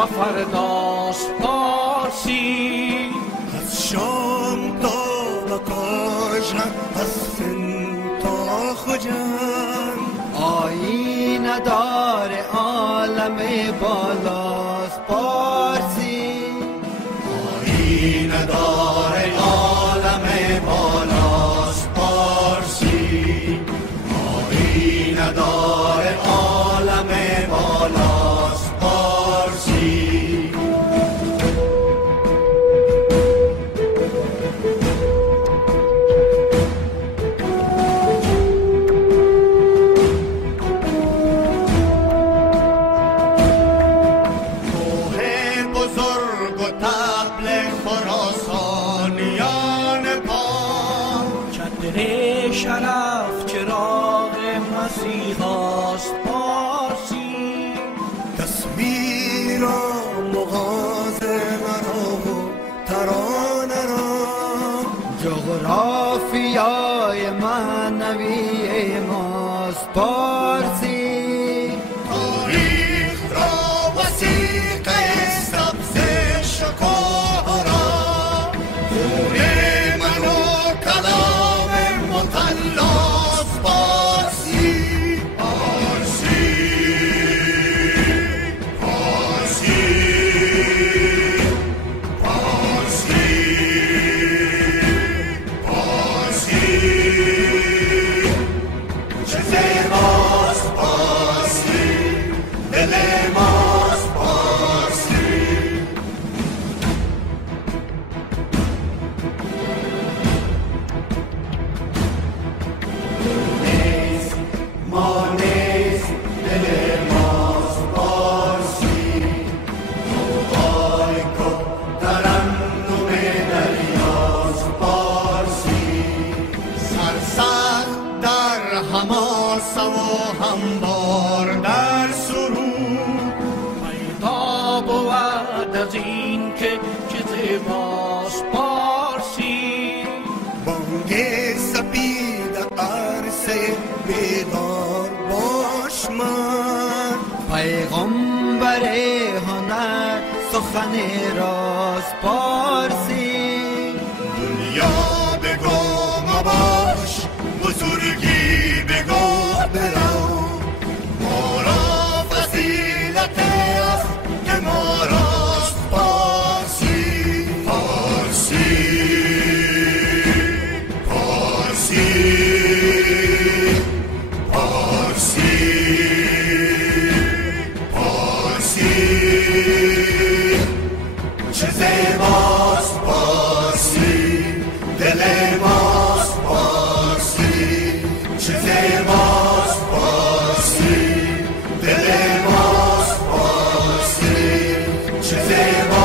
و فرداست پارسی. از شام تا بکاجن، از سن تا خجن، آیین دار عالم بالاست پارسی. آیین دار عالم بالاست پارسی. آیین دار عالم بالاست پارسی. شرف چراغ مسیحاست پارسی. تصویر مغاز مرا و ترانه را، جغرافیای معنوی ماست پارسی. تاریخ را وثیقه سبز شکوه را، خون من و کلام مطلاست پارسی. پارسی پارسی پارسی پارسی. چه زیباست پارسی، دل ماست پارسی. ما نیست دل ماست پارسی. موهای که ترنم دریاست پارسی. سرسخت در حماسه و هموار در سرود، پیدا بود از این که چه زیباست پارسی. بانگ سپید عرصه بیدار باش من، پیغمبر هنر سخن راست پارسی. دنیا بگو مباش، بزرگی بگو برو، ما را فضیلت است که ما راست پارسی. پارسی پارسی پارسی پارسی. چه زیباست پارسی، دل ماست پارسی. چه زیباست پارسی، دل ماست پارسی. چه زیباست